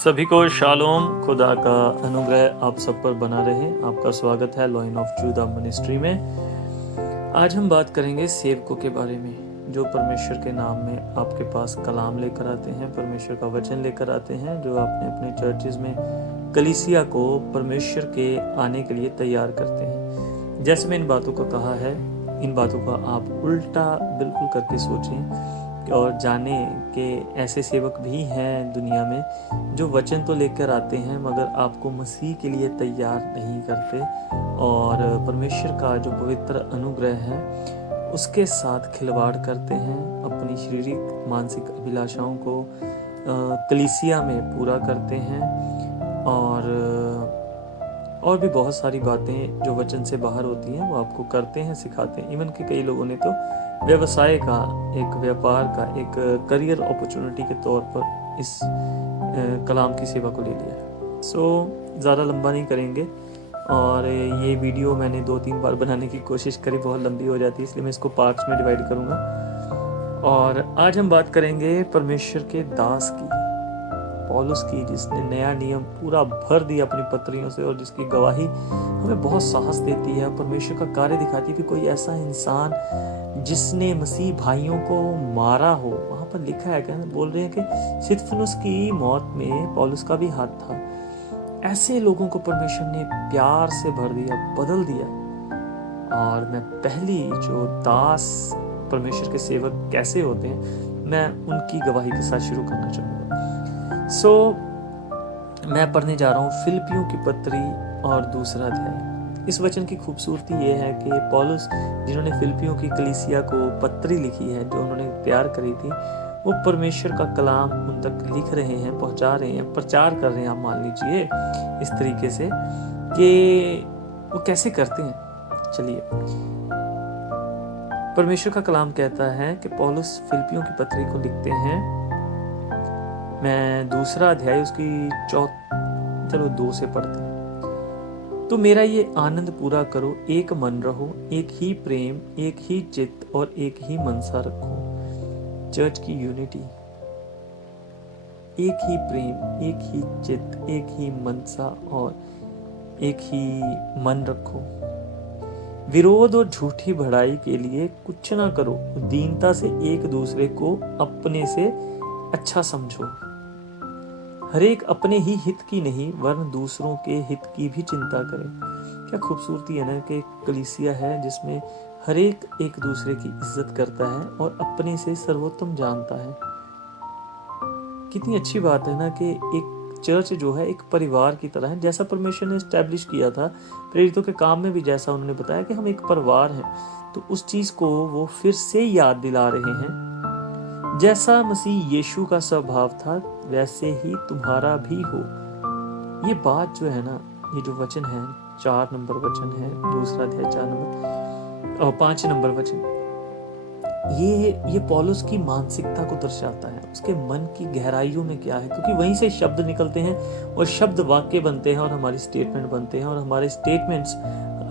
सभी को शालोम। खुदा का अनुग्रह आप सब पर बना रहे। आपका स्वागत है लॉइन ऑफ जूदा मिनिस्ट्री में। आज हम बात करेंगे सेवकों के बारे में, जो परमेश्वर के नाम में आपके पास कलाम लेकर आते हैं, परमेश्वर का वचन लेकर आते हैं, जो आपने अपने चर्चेज में कलीसिया को परमेश्वर के आने के लिए तैयार करते हैं। जैसे मैं इन बातों को कहा है, इन बातों का आप उल्टा बिल्कुल करके सोचें और जाने कि ऐसे सेवक भी हैं दुनिया में जो वचन तो लेकर आते हैं मगर आपको मसीह के लिए तैयार नहीं करते और परमेश्वर का जो पवित्र अनुग्रह है उसके साथ खिलवाड़ करते हैं, अपनी शारीरिक मानसिक अभिलाषाओं को कलीसिया में पूरा करते हैं और भी बहुत सारी बातें जो वचन से बाहर होती हैं वो आपको करते हैं, सिखाते हैं। इवन कि कई लोगों ने तो व्यवसाय का, एक व्यापार का, एक करियर अपॉर्चुनिटी के तौर पर इस कलाम की सेवा को ले लिया है। ज़्यादा लंबा नहीं करेंगे और ये वीडियो मैंने 2-3 बार बनाने की कोशिश करी, बहुत लंबी हो जाती है, इसलिए मैं इसको पार्ट्स में डिवाइड करूँगा। और आज हम बात करेंगे परमेश्वर के दास की, पौलुस की, जिसने नया नियम पूरा भर दिया अपनी पत्रियों से और जिसकी गवाही हमें बहुत साहस देती है, परमेश्वर का कार्य दिखाती है कि कोई ऐसा इंसान जिसने मसीह भाइयों को मारा हो। वहां पर लिखा है, बोल रहे हैं कि स्तिफनुस की मौत में पौलुस का भी हाथ था। ऐसे लोगों को परमेश्वर ने प्यार से भर दिया, बदल दिया। और मैं पहली जो दास परमेश्वर के सेवक कैसे होते हैं, मैं उनकी गवाही के साथ शुरू करना चाहूँगा। मैं पढ़ने जा रहा हूँ फिलिपियों की पत्री और दूसरा अध्याय। इस वचन की खूबसूरती ये है कि पौलुस, जिन्होंने फिलिपियों की कलीसिया को पत्री लिखी है, जो उन्होंने तैयार करी थी, वो परमेश्वर का कलाम उन तक लिख रहे हैं, पहुंचा रहे हैं, प्रचार कर रहे हैं। आप मान लीजिए इस तरीके से कि वो कैसे करते हैं। चलिए, परमेश्वर का कलाम कहता है कि पौलुस फिलिपियों की पत्री को लिखते हैं। मैं दूसरा अध्याय उसकी 2 से पढ़ते हैं। तो मेरा ये आनंद पूरा करो, एक मन रहो, एक ही प्रेम, एक ही चित्त और एक ही मनसा रखो। चर्च की यूनिटी, एक ही प्रेम, एक ही चित्त, एक ही मनसा और एक ही मन रखो। विरोध और झूठी बढ़ाई के लिए कुछ ना करो, दीनता से एक दूसरे को अपने से अच्छा समझो। हर एक अपने ही हित की नहीं वरन दूसरों के हित की भी चिंता करे। क्या खूबसूरती है ना कि कलीसिया है जिसमें हर एक दूसरे की इज्जत करता है और अपने से सर्वोत्तम जानता है। कितनी अच्छी बात है ना कि एक चर्च जो है एक परिवार की तरह है, जैसा परमेश्वर ने एस्टैब्लिश किया था प्रेरितों के काम में भी, जैसा उन्होंने बताया कि हम एक परिवार हैं, तो उस चीज को वो फिर से याद दिला रहे हैं। जैसा मसीह यीशु का स्वभाव था वैसे ही तुम्हारा भी हो। ये बात जो है ना, ये जो वचन है, 4 नंबर वचन है, दूसरा अध्याय 4 नंबर और 5 नंबर वचन, ये पौलुस की मानसिकता को दर्शाता है, उसके मन की गहराइयों में क्या है, क्योंकि वहीं से शब्द निकलते हैं और शब्द वाक्य बनते हैं और हमारी स्टेटमेंट बनते हैं और हमारे स्टेटमेंट्स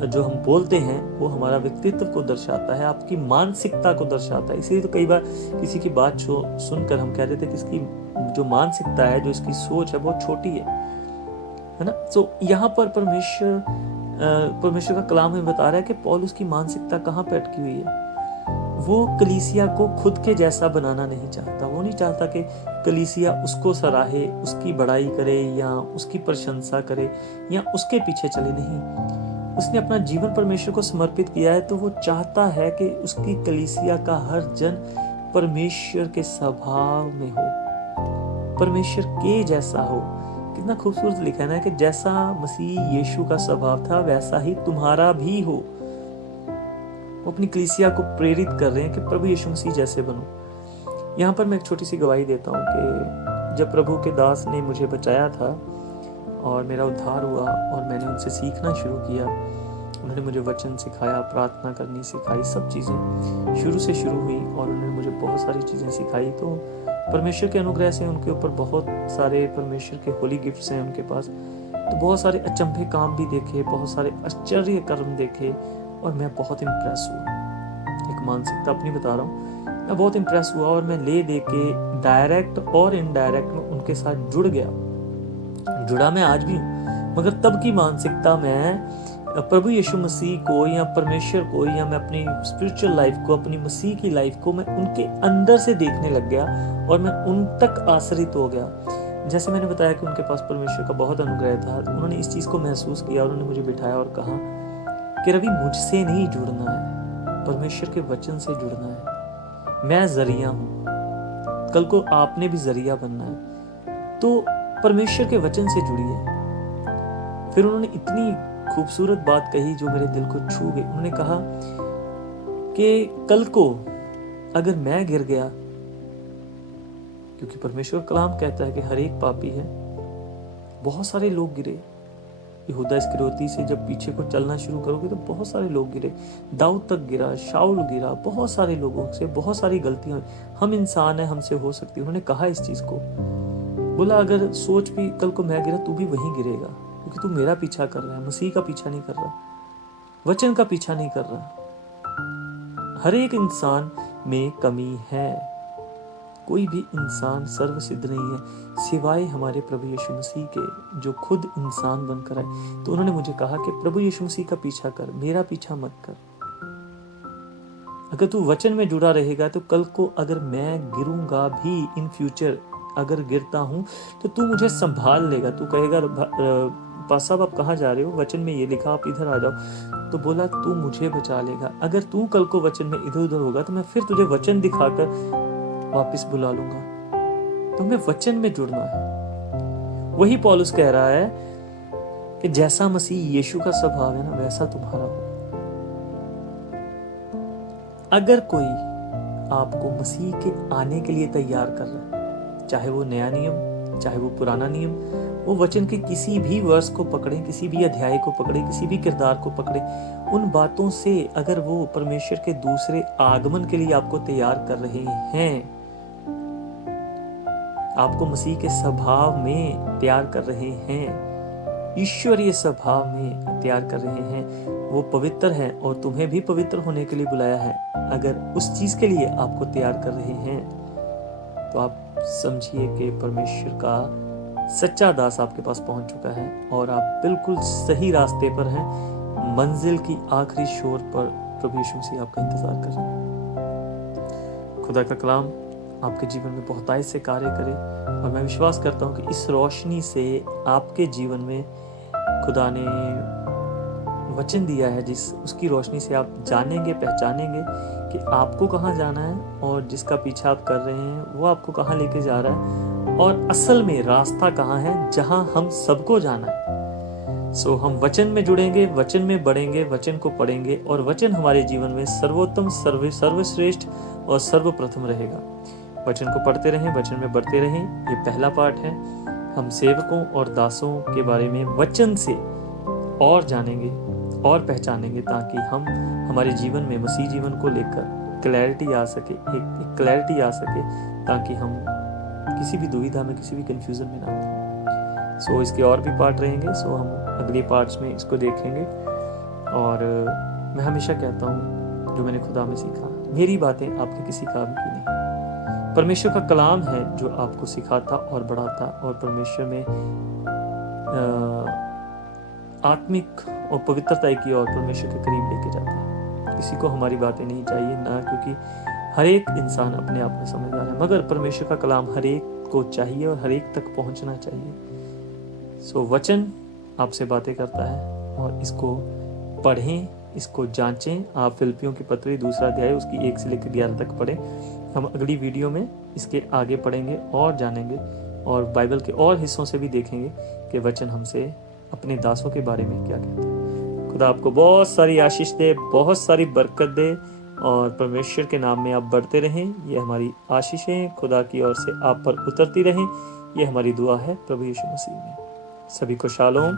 जो हम बोलते हैं वो हमारा व्यक्तित्व को दर्शाता है, आपकी मानसिकता को दर्शाता है। इसीलिए तो कई बार किसी की बात सुनकर हम कह रहे थे कि इसकी जो मानसिकता है, जो इसकी सोच है, बहुत छोटी है ना। तो यहाँ पर परमेश्वर का कलाम हमें बता रहा है कि पौलुस की मानसिकता कहाँ पे अटकी हुई है। वो कलीसिया को खुद के जैसा बनाना नहीं चाहता। वो नहीं चाहता कि कलीसिया उसको सराहे, उसकी बड़ाई करे या उसकी प्रशंसा करे या उसके पीछे चले। नहीं, उसने अपना जीवन परमेश्वर को समर्पित किया है, तो वो चाहता है कि उसकी कलीसिया का हर जन परमेश्वर के स्वभाव में हो, परमेश्वर के जैसा हो। कितना खूबसूरत लिखा है ना कि जैसा मसीह यीशु का स्वभाव था वैसा ही तुम्हारा भी हो। वो अपनी कलीसिया को प्रेरित कर रहे हैं कि प्रभु यीशु मसीह जैसे बनो। यहाँ पर मैं एक छोटी सी गवाही देता हूँ कि जब प्रभु के दास ने मुझे बचाया था और मेरा उद्धार हुआ और मैंने उनसे सीखना शुरू किया, उन्होंने मुझे वचन सिखाया, प्रार्थना करनी सिखाई, सब चीज़ें शुरू से शुरू हुई और उन्होंने मुझे बहुत सारी चीज़ें सिखाई। तो परमेश्वर के अनुग्रह से उनके ऊपर बहुत सारे परमेश्वर के होली गिफ्ट्स हैं उनके पास। तो बहुत सारे अचंभे काम भी देखे, बहुत सारे आश्चर्य कर्म देखे और मैं बहुत इम्प्रेस हुआ। एक मानसिकता अपनी बता रहा हूँ, मैं बहुत इम्प्रेस हुआ और मैं ले दे के डायरेक्ट और इनडायरेक्ट में उनके साथ जुड़ गया। जुड़ा मैं आज भी हूँ, मगर तब की मानसिकता मैं प्रभु यीशु मसीह को या परमेश्वर को या मैं अपनी स्पिरिचुअल लाइफ को, अपनी मसीह की लाइफ को मैं उनके अंदर से देखने लग गया और मैं उन तक आश्रित हो गया। जैसे मैंने बताया कि उनके पास परमेश्वर का बहुत अनुग्रह था, तो उन्होंने इस चीज़ को महसूस किया और उन्होंने मुझे बिठाया और कहा कि रवि, मुझसे नहीं जुड़ना है, परमेश्वर के वचन से जुड़ना है। मैं जरिया हूँ, कल को आपने भी जरिया बनना है, तो परमेश्वर के वचन से जुड़िए। फिर उन्होंने इतनी खूबसूरत बात कही जो मेरे दिल को छू गई। उन्होंने कहा कि कल को अगर मैं गिर गया, क्योंकि परमेश्वर कलाम कहता है कि हर एक पापी है, बहुत सारे लोग गिरे। यहूदा इस्करियोती से जब पीछे को चलना शुरू करोगे तो बहुत सारे लोग गिरे, दाऊद तक गिरा, शाऊल गिरा, बहुत सारे लोगों से बहुत सारी गलतियां। हम इंसान हैं, हमसे हो सकती है। उन्होंने कहा इस चीज को, बोला अगर सोच भी कल को मैं गिरा तू भी वहीं गिरेगा, क्योंकि तू मेरा पीछा कर रहा है, मसीह का पीछा नहीं कर रहा, वचन का पीछा नहीं कर रहा। हर एक इंसान में कमी है, कोई भी इंसान सर्व सिद्ध नहीं है सिवाय हमारे प्रभु यीशु मसीह के, जो खुद इंसान बनकर आए। तो उन्होंने मुझे कहा कि प्रभु यीशु मसीह का पीछा कर, मेरा पीछा मत कर। अगर तू वचन में जुड़ा रहेगा तो कल को अगर मैं गिरूंगा भी इन फ्यूचर, अगर गिरता हूं तो तू मुझे संभाल लेगा। तू कहेगा पास साहब आप कहाँ जा रहे हो, वचन में ये लिखा, आप इधर आ जाओ। तो बोला तू मुझे बचा लेगा। अगर तू कल को वचन में इधर उधर होगा तो मैं फिर तुझे वचन दिखाकर वापस बुला लूंगा। तो हमें वचन में जुड़ना है। वही पौलुस कह रहा है कि जैसा मसीह यीशु का स्वभाव है ना, वैसा तुम्हारा हो। अगर कोई आपको मसीह के आने के लिए तैयार कर रहा है, चाहे वो नया नियम, चाहे वो पुराना नियम, वो वचन के किसी भी वर्ष को पकड़े, किसी भी अध्याय को पकड़े, किसी भी किरदार को पकड़े, उन बातों से अगर वो परमेश्वर के दूसरे आगमन के लिए आपको तैयार कर रहे हैं, आपको मसीह के स्वभाव में तैयार कर रहे हैं, ईश्वरीय स्वभाव में तैयार कर रहे हैं, वो पवित्र है और तुम्हें भी पवित्र होने के लिए बुलाया है, अगर उस चीज के लिए आपको तैयार कर रहे हैं, तो आप समझिए कि परमेश्वर का सच्चा दास आपके पास पहुंच चुका है और आप बिल्कुल सही रास्ते पर हैं। मंजिल की आखिरी छोर पर प्रभु यीशु मसीह आपका इंतजार कर रहे हैं। खुदा का कलाम आपके जीवन में बहुतायत से कार्य करे और मैं विश्वास करता हूं कि इस रोशनी से आपके जीवन में खुदा ने वचन दिया है, जिस उसकी रोशनी से आप जानेंगे, पहचानेंगे कि आपको कहाँ जाना है और जिसका पीछा आप कर रहे हैं वो आपको कहाँ लेके जा रहा है और असल में रास्ता कहाँ है जहाँ हम सबको जाना है। सो हम वचन में जुड़ेंगे, वचन में बढ़ेंगे, वचन को पढ़ेंगे और वचन हमारे जीवन में सर्वोत्तम, सर्वश्रेष्ठ और सर्वप्रथम रहेगा। वचन को पढ़ते रहें, वचन में बढ़ते रहें। ये पहला पार्ट है। हम सेवकों और दासों के बारे में वचन से और जानेंगे और पहचानेंगे, ताकि हम हमारे जीवन में मसीह जीवन को लेकर क्लैरिटी आ सके, एक क्लैरिटी आ सके, ताकि हम किसी भी दुविधा में, किसी भी कंफ्यूजन में ना हो। सो इसके और भी पार्ट रहेंगे। सो हम अगले पार्ट्स में इसको देखेंगे। और मैं हमेशा कहता हूँ, जो मैंने खुदा में सीखा, मेरी बातें आपके किसी काम की नहीं, परमेश्वर का कलाम है जो आपको सिखाता और बढ़ाता और परमेश्वर में आत्मिक और पवित्रता की और परमेश्वर के करीब लेके जाता है। किसी को हमारी बातें नहीं चाहिए ना, क्योंकि हर एक इंसान अपने आप में समझदार है, मगर परमेश्वर का कलाम हर एक को चाहिए और हर एक तक पहुंचना चाहिए। सो वचन आपसे बातें करता है और इसको पढ़ें, इसको जांचें। आप फिलिपियों की पत्री 2 अध्याय उसकी 1 से लेकर 11 तक पढ़ें। हम अगली वीडियो में इसके आगे पढ़ेंगे और जानेंगे और बाइबल के और हिस्सों से भी देखेंगे कि वचन हमसे अपने दासों के बारे में क्या कहते हैं। खुदा आपको बहुत सारी आशीष दे, बहुत सारी बरकत दे और परमेश्वर के नाम में आप बढ़ते रहें। ये हमारी आशीषें खुदा की ओर से आप पर उतरती रहें। ये हमारी दुआ है प्रभु यीशु मसीह में। सभी को शालोम।